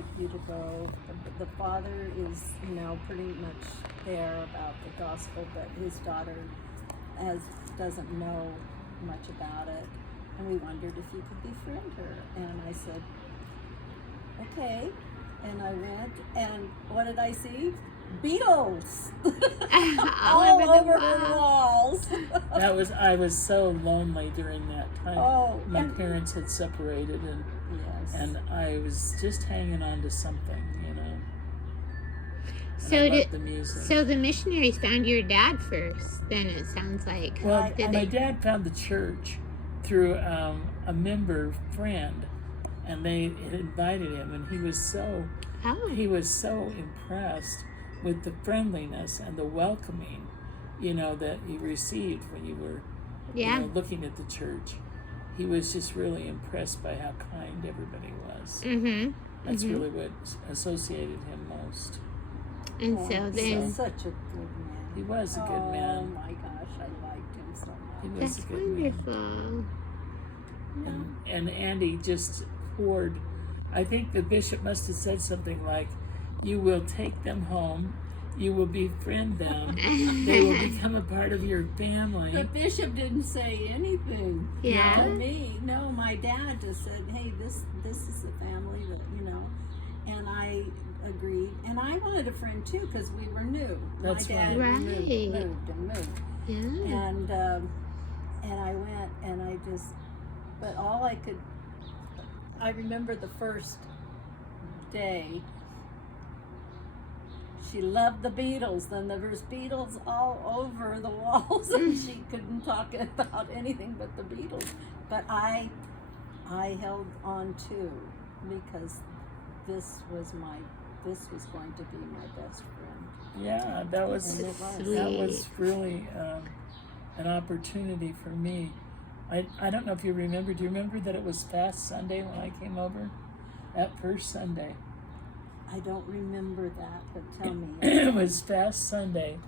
like you to go. The father is, pretty much there about the gospel, but his daughter doesn't know much about it. And we wondered if you could befriend her. And I said, okay. And I went, and what did I see? Beetles all over her walls. I was so lonely during that time. Oh, my parents had separated, and yes. and I was just hanging on to something, And So I loved the music. So the missionaries found your dad first. Then it sounds like. Well, my dad found the church through a member friend, and they invited him, and he was so impressed with the friendliness and the welcoming, that he received when you were, looking at the church. He was just really impressed by how kind everybody was. Mm-hmm. That's really what associated him most. And so then, such a good man. He was a good man. Oh my gosh, I liked him so much. He was that's a good wonderful. man. And Andy just poured. I think the bishop must have said something like, "You will take them home. You will befriend them. They will become a part of your family." The bishop didn't say anything Yeah. to me. No, my dad just said, "Hey, this is the family that and I agreed. And I wanted a friend too because we were new. That's my dad right. moved. Yeah. And I went and but all I remember the first day. She loved the Beatles. Then there was Beatles all over the walls, and she couldn't talk about anything but the Beatles. But I held on too, because this was going to be my best friend. Yeah, that was really an opportunity for me. I don't know if you remember. Do you remember that it was Fast Sunday when I came over? That first Sunday. I don't remember that, but tell me. It was Fast Sunday,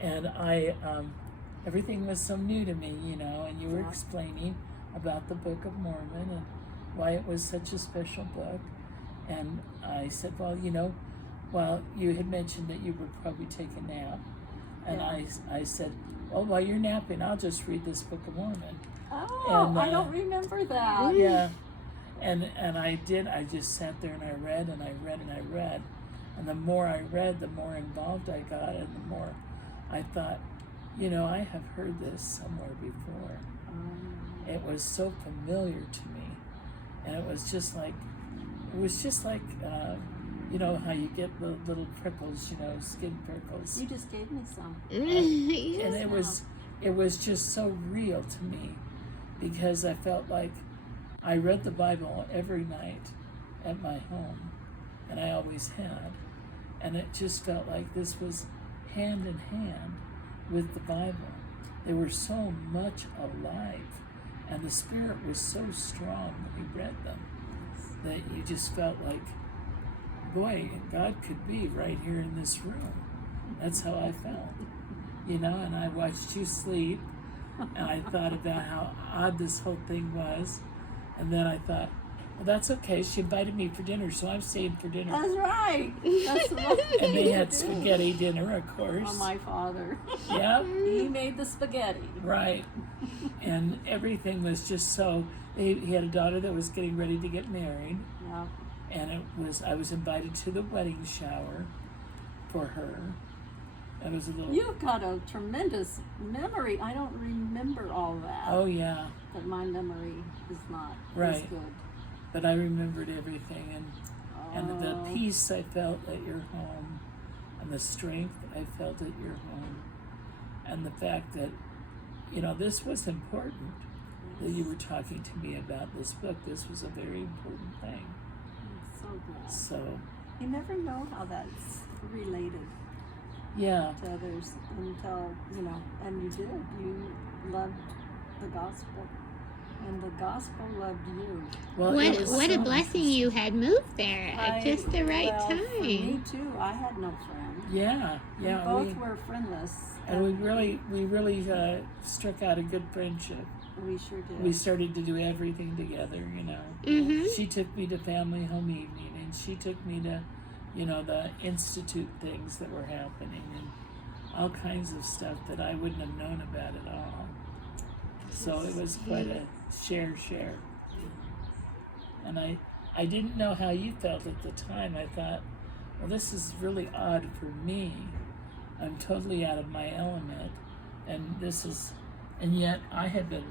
and everything was so new to me, and you were explaining about the Book of Mormon and why it was such a special book. And I said, well, you had mentioned that you would probably take a nap. And I said, well, while you're napping, I'll just read this Book of Mormon. Oh, And, I don't remember that. Yeah. And I did. I just sat there and I read and I read and I read. And the more I read, the more involved I got, and the more I thought, I have heard this somewhere before. It was so familiar to me. And it was just like, how you get the little prickles, skin prickles. You just gave me some. And it was just so real to me, because I felt like I read the Bible every night at my home, and I always had, and it just felt like this was hand in hand with the Bible. They were so much alike, and the Spirit was so strong when we read them, that you just felt like, boy, God could be right here in this room. That's how I felt, and I watched you sleep, and I thought about how odd this whole thing was. And then I thought, well, that's okay. She invited me for dinner, so I'm staying for dinner. That's right. That's what And they had spaghetti dinner, of course. Oh, my father. Yeah. He made the spaghetti. Right. And everything was just so. He had a daughter that was getting ready to get married. Yeah. And I was invited to the wedding shower for her. It was a little. You've got a tremendous memory. I don't remember all that. Oh, yeah. But my memory is not as good. But I remembered everything, and the peace I felt at your home, and the strength I felt at your home, and the fact that, this was important, that you were talking to me about this book. This was a very important thing. I'm so glad. So. You never know how that's related. Yeah. To others until, and you did. You loved the gospel. And the gospel loved you. Well, what a blessing you had moved there at just the right time. For me too. I had no friend. Yeah. We both were friendless. And we really struck out a good friendship. We sure did. We started to do everything together, Mm-hmm. She took me to family home evening, and she took me to, the institute things that were happening and all kinds of stuff that I wouldn't have known about at all. So it was quite a share. And I didn't know how you felt at the time. I thought, well, this is really odd for me. I'm totally out of my element, and yet I had been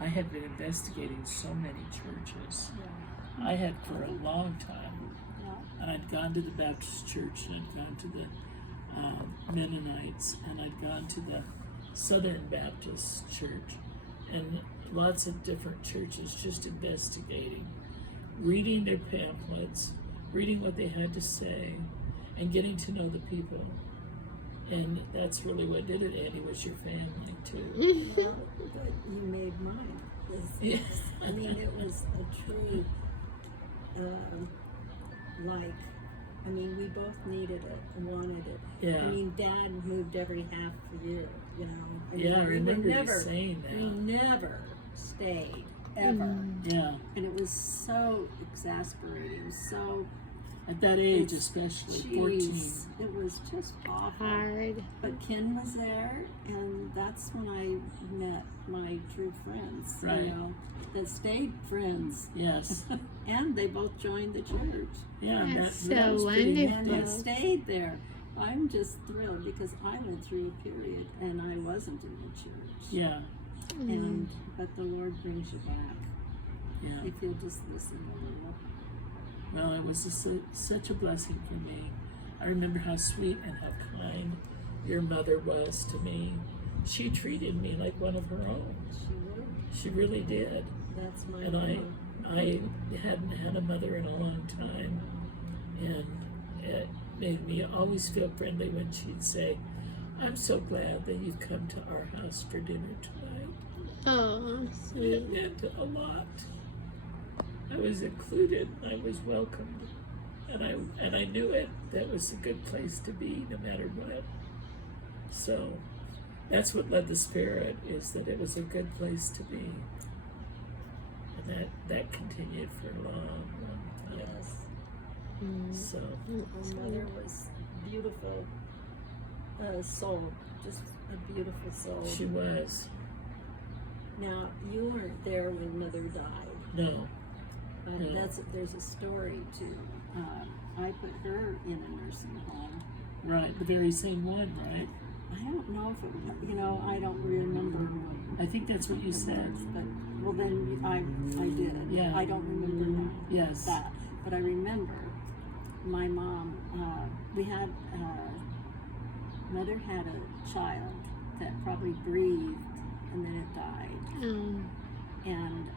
investigating so many churches. Yeah. I had for a long time, Yeah. and I'd gone to the Baptist church, and I'd gone to the Mennonites, and I'd gone to the Southern Baptist church, and lots of different churches, just investigating, reading their pamphlets, reading what they had to say, and getting to know the people. And that's really what did it, Annie, was your family too. Well, but you made mine. Yeah. I mean, it was a true, we both needed it and wanted it. Yeah. I mean, Dad moved every half year, I Yeah, I mean, remember you never, saying that. we never stayed, ever. Yeah. And it was so exasperating, so At that age, especially, 14. Jeez, it was just awful. Hard. But Ken was there, and that's when I met my true friends, Right. that stayed friends. Yes. And they both joined the church Yeah, That's that so was pretty wonderful. and neat. have stayed there. I'm just thrilled because I went through a period and I wasn't in the church. Yeah, But the Lord brings you back yeah. if you'll just listen a little. Well, it was such a blessing for me. I remember how sweet and how kind your mother was to me. She treated me like one of her own. She would. She really did. That's my And mom. I hadn't had a mother in a long time, and it made me always feel friendly when she'd say, "I'm so glad that you've come to our house for dinner tonight." Oh, It sweet. meant a lot. I was included, I was welcomed, and I knew it. That was a good place to be, no matter what. So that's what led the Spirit, is that it was a good place to be, and that continued for a long time. Yes. So My mother was beautiful soul, just a beautiful soul. she was. Now, you weren't there when Mother died. No. No. There's a story too. I put her in a nursing home. Right, the very same one, right? I don't know if it was, I don't remember. I think that's what you said. But, well, then I did. Yeah. I don't remember now. Yes. That. But I remember my mom, Mother had a child that probably breathed and then it died. And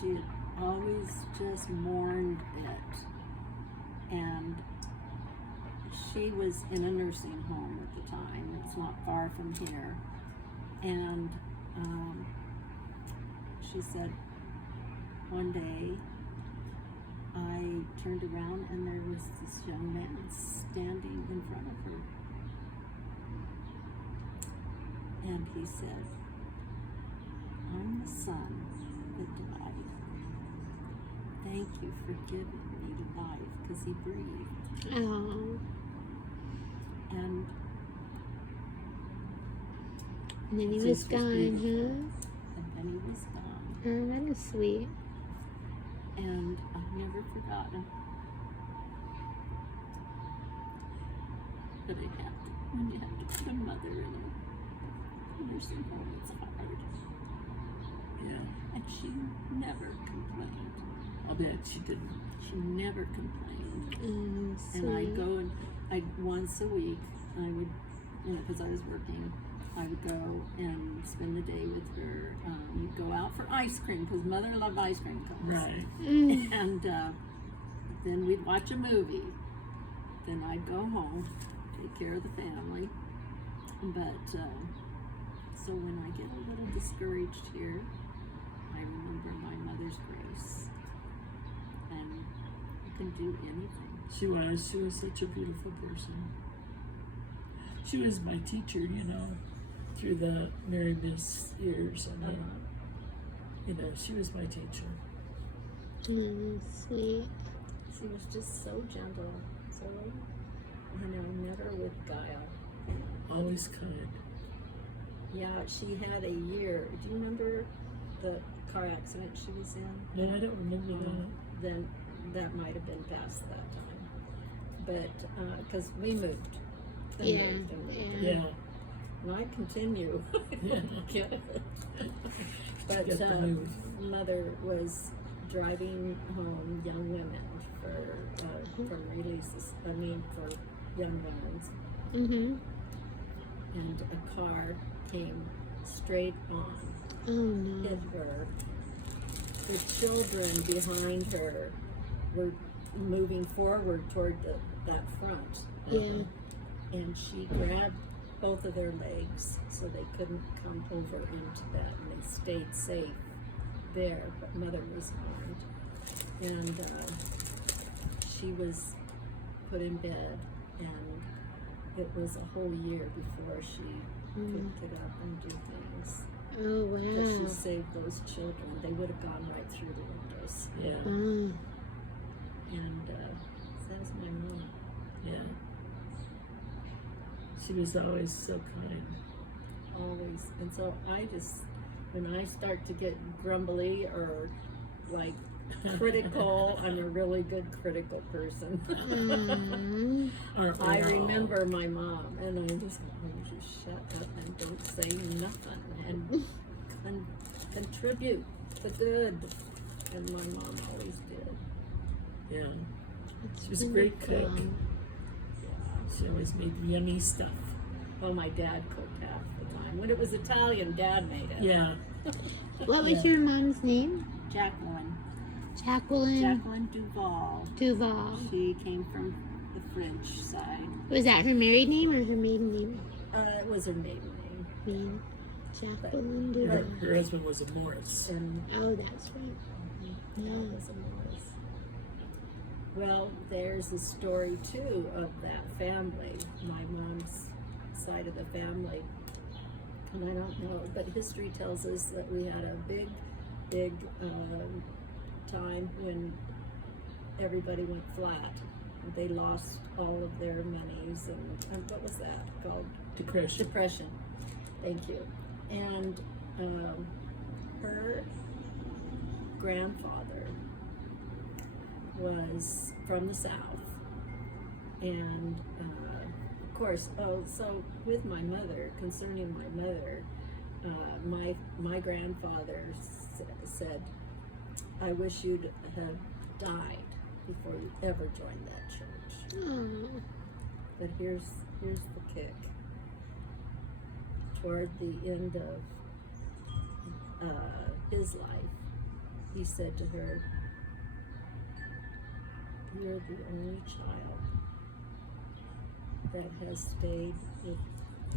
she had always just mourned it. And she was in a nursing home at the time. It's not far from here. And she said, one day I turned around and there was this young man standing in front of her. And he said, "I'm the son that died. Thank you for giving me life," because he breathed. Oh. And And then he This was was gone, beautiful. then he was gone. huh? Oh, that is sweet. And I've never forgotten. But when you have to put a mother in a nursing home, it's hard. Yeah. And she never complained. I'll bet she didn't. She never complained. Oh, sweet. And I'd go and once a week, I would, because I was working, I would go and spend the day with her. We'd go out for ice cream, because Mother loved ice cream cones. Right. And then we'd watch a movie. Then I'd go home, take care of the family. But, so when I get a little discouraged here, I remember my mother's grace. And you can do anything. She was such a beautiful person. She was my teacher, through the Mary Miss years. And, she was my teacher. Oh, sweet. She was just so gentle, so, never with guile. Always kind. Yeah, she had a year. Do you remember the car accident she was in? No, I don't remember that. Then that might have been past that time. But, because we moved. And Yeah, moved and moved. yeah. Yeah. And I continue. Yeah. Get it. But Get the move. mother was driving home young women from releases. I mean, for young women's. Mm-hmm. And a car came straight on, Oh no. hit her. The children behind her were moving forward toward that front. Yeah. And she grabbed both of their legs so they couldn't come over into that, and they stayed safe there, but mother was harmed. And she was put in bed, and it was a whole year before she could get up and do things. Oh But she wow. saved those children. They would have gone right through the windows. Yeah. Oh. And that was my mom. Yeah. She was always so kind. Always. And so I just, when I start to get grumbly or like critical, I'm a really good critical person. Mm. I remember my mom, and I just shut up and don't say nothing and contribute the good. And my mom always did. Yeah. It's She was a great cook. wonderful. She always made yummy stuff. Well, my dad cooked half the time. When it was Italian, Dad made it. Yeah. What was your mom's name? Jacqueline. Jacqueline Jacqueline Duval. Duval. She came from the French side. Was that her married name or her maiden name? It was her maiden name. Jacqueline Her, Duval. her husband was a Morris. And Oh, that's right. that Yeah. was a Morris. Well, there's a story too of that family, my mom's side of the family. And I don't know, but history tells us that we had a big time when everybody went flat. They lost all of their monies, and what was that called? Depression. Depression. Thank you. And her grandfather was from the South, and of course, so with my mother, concerning my mother, my grandfather said, "I wish you'd have died before you ever joined that church." Oh. But here's the kick. Toward the end of his life, he said to her, "You're the only child that has stayed with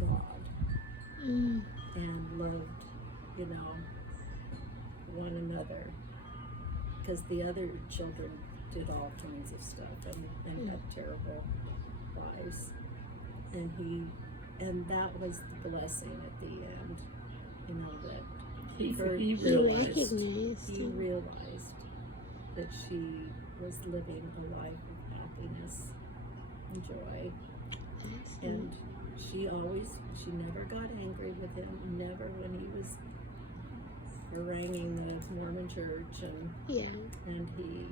God Mm. and loved, one another." Because the other children did all kinds of stuff and had terrible lives. And that was the blessing at the end, that He He realized. recognized he him. realized that she was living a life of happiness and joy. That's And she never got angry with him, never when he was haranguing the Mormon church, and yeah. he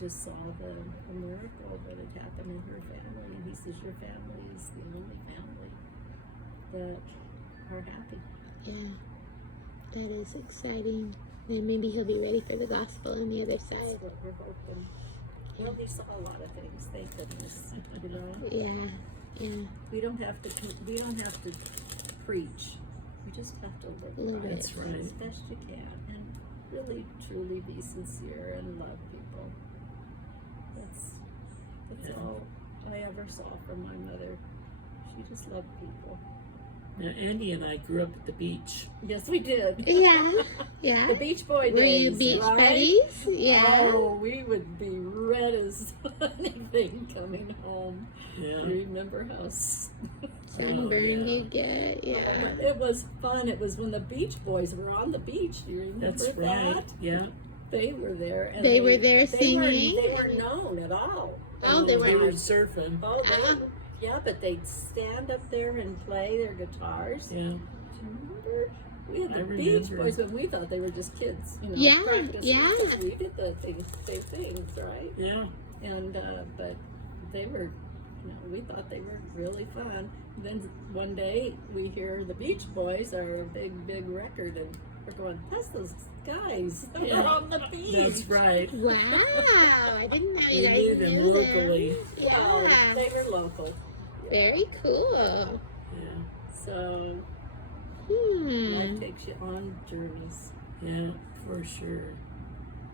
just saw the miracle that had happened in her family, and he says, "Your family is the only family that are happy." Yeah, that is exciting. Then maybe he'll be ready for the gospel on the other That's side. what we're hoping. Well, he saw a lot of things, thank goodness. Yeah, yeah. We don't have to preach. We just have to live Live right, it. That's right. as best you can, and really truly be sincere and love people. That's Yeah. all I ever saw from my mother. She just loved people. Now, Andy and I grew up at the beach. Yes, we did. Yeah, yeah. The Beach Boy Were days. you beach right? buddies? Yeah. Oh, we would be red as anything coming home. Yeah. You remember how Sunburned yeah. you get, yeah. It was fun. It was when the Beach Boys were on the beach. Do you remember That's that? right. Yeah. they were there. And They were there they singing? They weren't known at all. Oh, they They were. were surfing. Oh, Ah. yeah, but they'd stand up there and play their guitars. Yeah. Do you remember? We had I the Beach remember. Boys, but we thought they were just kids, you know, Yeah, practicing. yeah. 'Cause we did the same things, right? Yeah. And but they were, you know, we thought they were really fun. Then one day we hear the Beach Boys are a big record, and we're going, that's those guys Yeah. on the beach. That's right. Wow, I didn't know you We guys knew them knew locally. them. Oh, Yeah, they were local. very cool. Yeah. So life takes you on journeys. Yeah, for sure.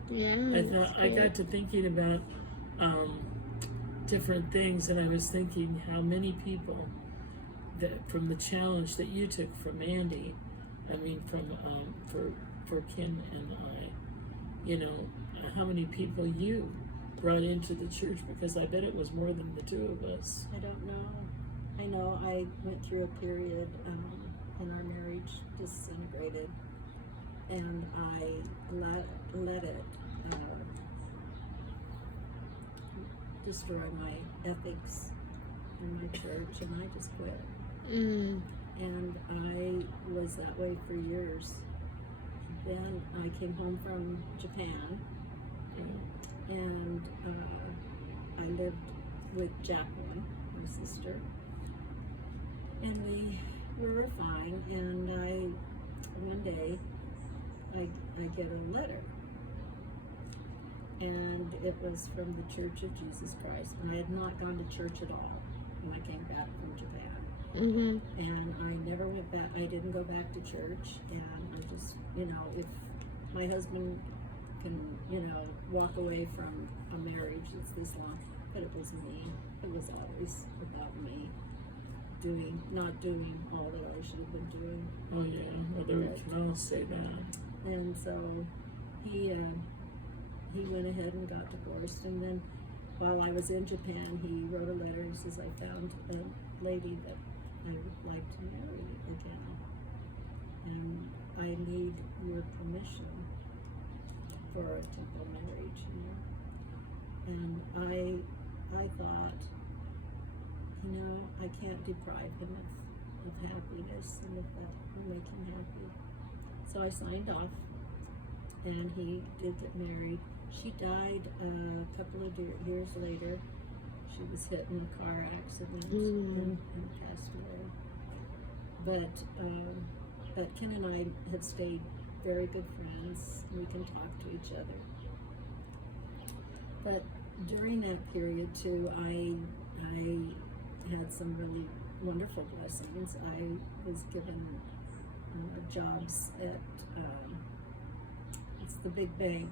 Yeah. I that's thought I good. got to thinking about different things, and I was thinking how many people that from the challenge that you took from Andy, I mean from for Ken and I, you know, how many people you brought into the church, because I bet it was more than the two of us. I don't know. I know I went through a period when our marriage disintegrated, and I let it destroy my ethics in my church, and I just quit. Mm. And I was that way for years. Then I came home from Japan, and I lived with Jacqueline, my sister, and we were fine. And one day, I get a letter, and it was from the Church of Jesus Christ. And I had not gone to church at all when I came back from Japan. Mm-hmm. And I never went back. I didn't go back to church. And I just, you know, if my husband can, you know, walk away from a marriage that's this long, but it was me. It was always about me not doing all that I should have been doing. Oh yeah, well we can all say that. And so he went ahead and got divorced. And then while I was in Japan, he wrote a letter. He says, I found a lady that I would like to marry again, and I need your permission for a temple marriage, you know. And I thought, you know, I can't deprive him of happiness, and if that will make him happy. So I signed off, and he did get married. She died a couple of years later. She was hit in a car accident and passed away. But Ken and I have stayed very good friends. We can talk to each other. But during that period too, I had some really wonderful blessings. I was given jobs at it's the big bank.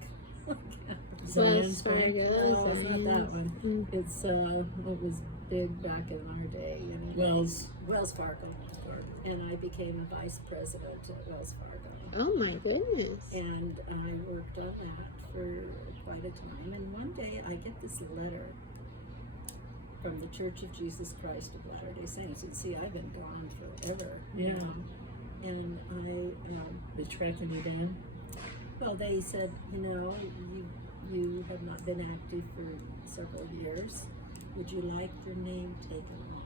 Wells Fargo. No, it's not that one. It's it was big back in our day. And Wells Fargo. And I became a vice president at Wells Fargo. Oh my goodness. And I worked on that for quite a time. And one day I get this letter from the Church of Jesus Christ of Latter-day Saints. And see, I've been gone forever. Yeah. And They tracking you down? well, they said, you know, you have not been active for several years. Would you like your name taken off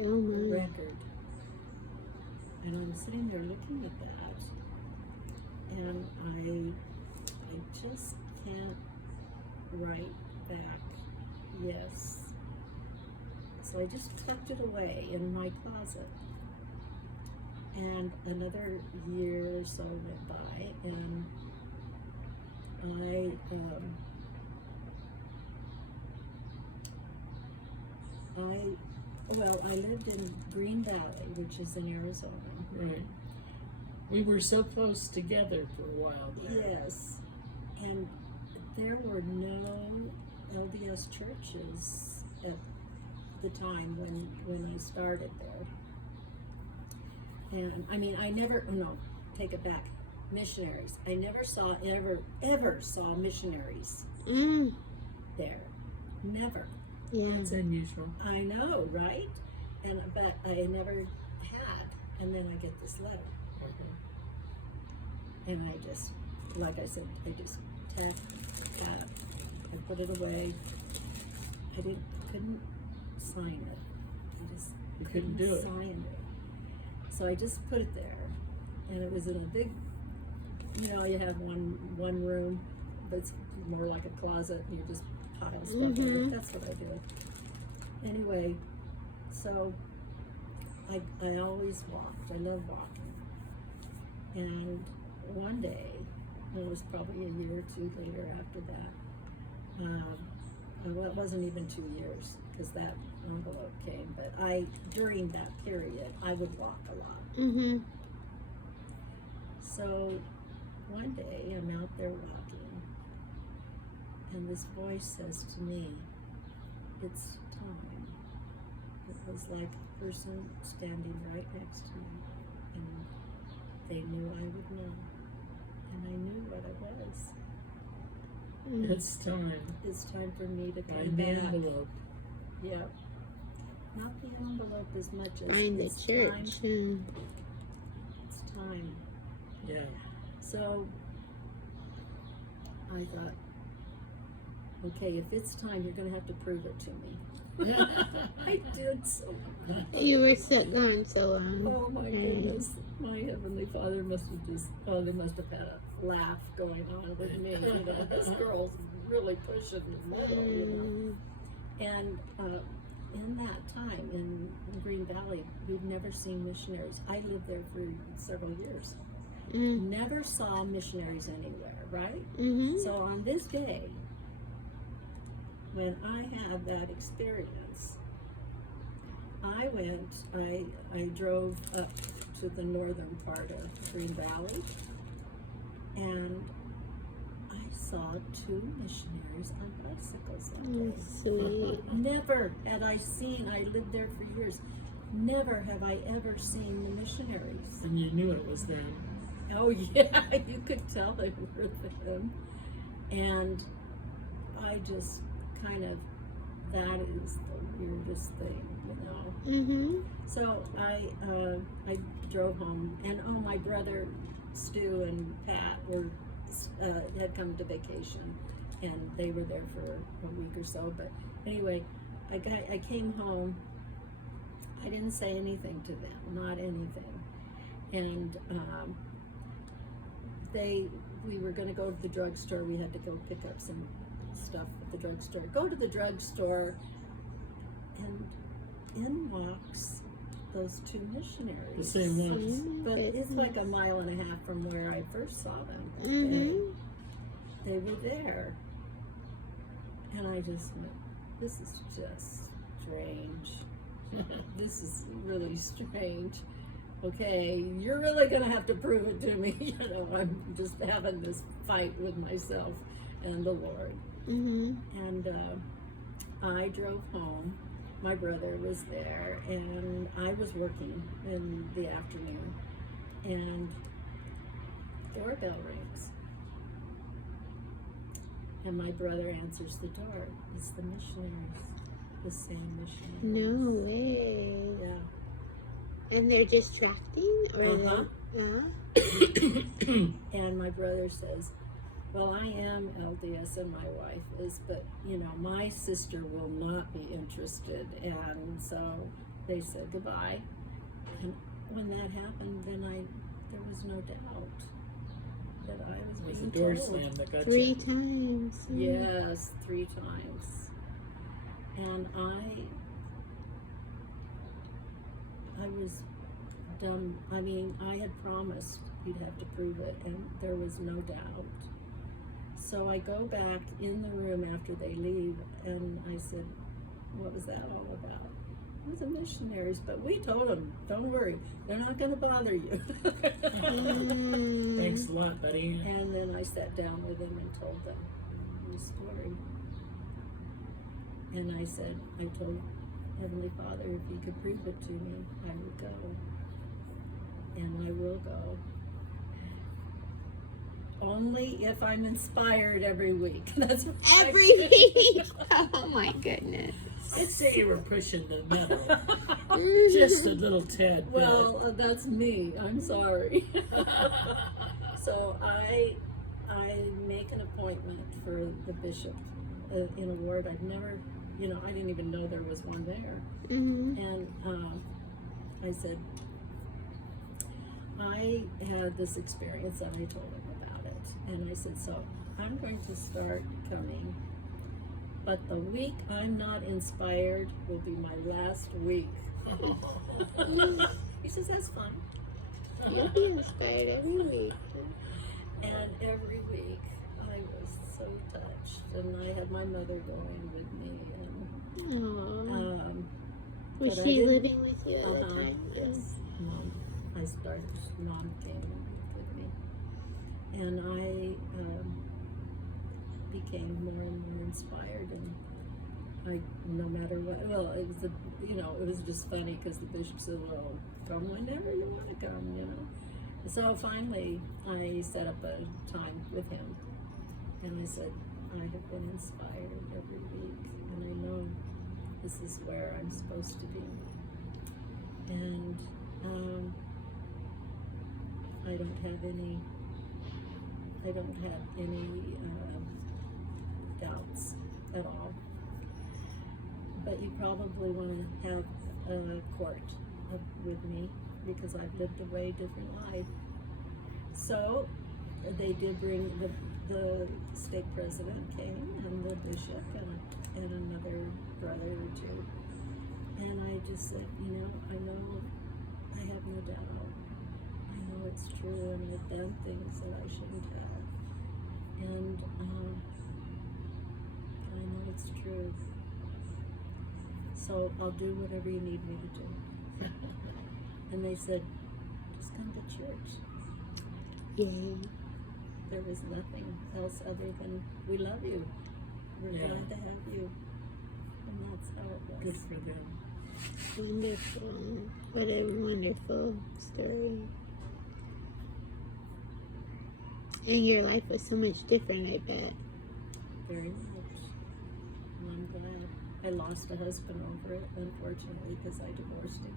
Oh the my. record? And I'm sitting there looking at that, and I just can't write back yes. So I just tucked it away in my closet. And another year or so went by, and I lived in Green Valley, which is in Arizona. Right. We were so close together for a while there. Yes, and there were no LDS churches at the time when I started there. And I mean, take it back. Missionaries. I never saw, ever saw missionaries there. Never. Yeah. It's unusual. I know, right? But I never had. And then I get this letter. And I just like I said, I just tapped, I put it away. I couldn't sign it. I just You couldn't do it. sign it. So I just put it there, and it was in a big, you know, you have one room that's more like a closet, and you just pile stuff in it. That's what I do. Anyway, so I always walked. I love walking. And one day, it was probably a year or two later after that, well, it wasn't even 2 years because that envelope came, but during that period, I would walk a lot. So one day I'm out there walking, and this voice says to me, "It's time." It was like a person standing right next to me, and they knew I would know, and I knew what it was. It's time. It's time for me to come Find the back. envelope. Yep. Not the envelope as much as Find the it's church. time. It's time. Yeah. So I thought, okay, if it's time, you're going to have to prove it to me. I did so much. You were gone so long. Oh my goodness. My Heavenly Father must have they must have had a laugh going on with me. You know, this girl's really pushing me. And in that time in Green Valley, we've never seen missionaries. I lived there for several years. Never saw missionaries anywhere, right? So on this day, when I had that experience, I drove up to the northern part of Green Valley, and I saw 2 missionaries on bicycles that day. Sweet. Never had I lived there for years, never have I ever seen the missionaries. And you knew it was them. Oh yeah, you could tell they were them. And I just kind of, that is the weirdest thing, you know. So I drove home, and my brother Stu and Pat had come to vacation, and they were there for a week or so. But anyway, I came home. I didn't say anything to them, not anything, and we were going to go to the drugstore. We had to go pick up some stuff at the drugstore. Go to the drugstore, and in walks those 2 missionaries. The same ones. But it's like a mile and a half from where I first saw them. They were there. And I just went, this is just strange. This is really strange. Okay, you're really going to have to prove it to me. You know, I'm just having this fight with myself and the Lord. And I drove home. My brother was there, and I was working in the afternoon. And doorbell rings. And my brother answers the door. It's the missionaries. The same missionaries. No way. Yeah. And they're distracting? Or And my brother says, well, I am LDS and my wife is, but you know, my sister will not be interested. And so they said goodbye. And when that happened, then there was no doubt that I was It was being the door told. slam that got 3 you. times. Yes, 3 times. And I was dumb. I mean, I had promised he'd have to prove it, and there was no doubt. So I go back in the room after they leave, and I said, what was that all about? It was the missionaries, but we told them, don't worry, they're not going to bother you. Thanks a lot, buddy. And then I sat down with them and told them the story. And I said, I told Heavenly Father, if He could prove it to me, I would go. And I will go. Only if I'm inspired every week. That's what Every week. Oh my goodness. I'd say you were pushing the middle. Just a little tad bit. Well, that's me. I'm sorry. So I make an appointment for the bishop in a ward. I've never, I didn't even know there was one there. And I said, I had this experience, and I told him about it. And I said, so I'm going to start coming, but the week I'm not inspired will be my last week. He says, that's fine. You'll be inspired every week. And every week I was so touched, and I had my mother going with me. Aww. And, Was but I she didn't- living with you at the time? Yes. Mom came with me. And I became more and more inspired, and no matter what, well, it was it was just funny because the bishop said, well, come whenever you want to come, So finally, I set up a time with him, and I said, I have been inspired every week, and I know this is where I'm supposed to be. And I don't have any doubts at all. But you probably want to have a court with me, because I've lived a way different life. So they did bring the stake president came, and the bishop, and another brother or two. And I just said, I know, I have no doubt. I know it's true, and I've done things that I shouldn't have. And I know it's true. So I'll do whatever you need me to do. And they said, just come to church. Yeah. There was nothing else other than, we love you. We're Yeah. glad to have you. And that's how it was. Good for them. Wonderful. What a wonderful story. And your life was so much different, I bet. Very much. And I'm glad. I lost a husband over it, unfortunately, because I divorced him.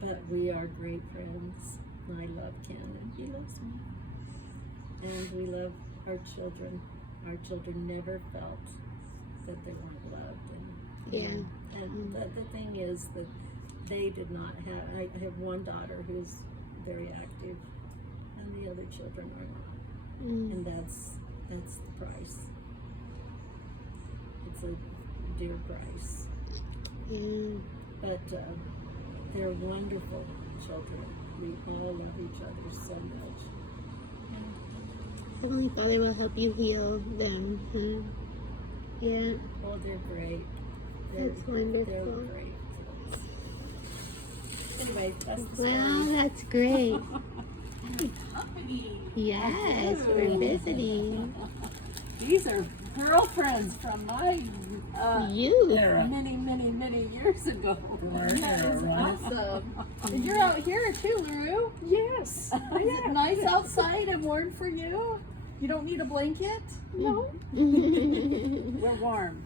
But we are great friends. I love Ken, and he loves me. And we love our children. Our children never felt that they weren't loved. And the thing is that they did not have, I have one daughter who's very active, and the other children are not. And that's the price. It's a dear price. But they're wonderful children. We all love each other so much. Heavenly Father will help you heal them. Yeah. Oh, they're great. That's wonderful. They're great. Anyway, that's the Wow, story. that's great. Company. Yes, we're visiting. These are girlfriends from my You. There. many years ago. Right there, right? Awesome. And you're out here too, Luru. Yes. Is it nice outside and warm for you? You don't need a blanket? No. We're warm.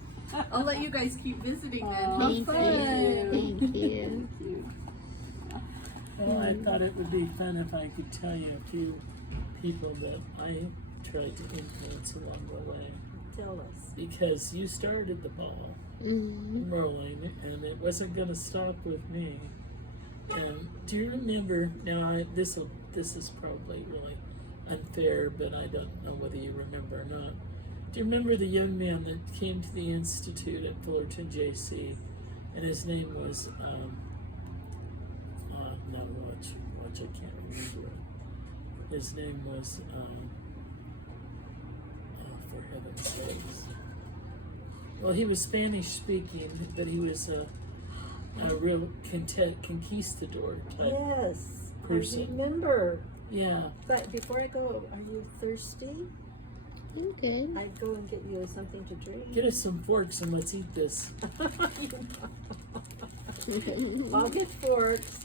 I'll let you guys keep visiting then. Have Thank fun. you. Thank you. Well, I thought it would be fun if I could tell you a few people that I tried to influence along the way. Tell us. Because you started the ball rolling, and it wasn't going to stop with me. And do you remember? Now, this is probably really unfair, but I don't know whether you remember or not. Do you remember the young man that came to the Institute at Fullerton JC, and his name was not Watch, I can't remember it. His name was for heaven's sakes. Well, he was Spanish speaking, but he was a real conquistador type Yes. person. I remember. Yeah. But before I go, are you thirsty? I'm good. I'd go and get you something to drink. Get us some forks and let's eat this. I'll get forks.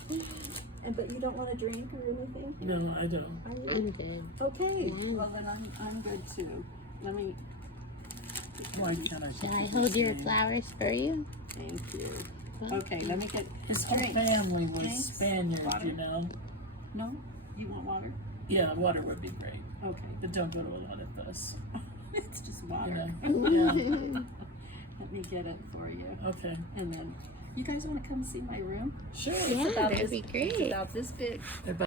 But you don't want a drink or anything? No, I don't. Are you? I'm good. Okay. Well, then I'm good too. Let me. Why can't I? Shall I hold your flowers for you? Thank you. Okay, let me get. His whole drinks. family was Drinks? Spaniard, Water? you know. No? You want water? Yeah, water would be great, Okay. but don't go to a lot of those. It's just You water. know. Yeah. Let me get it for you. Okay. And then, you guys want to come see my room? Sure. Yeah, About that'd this- be It's great. about this big. They're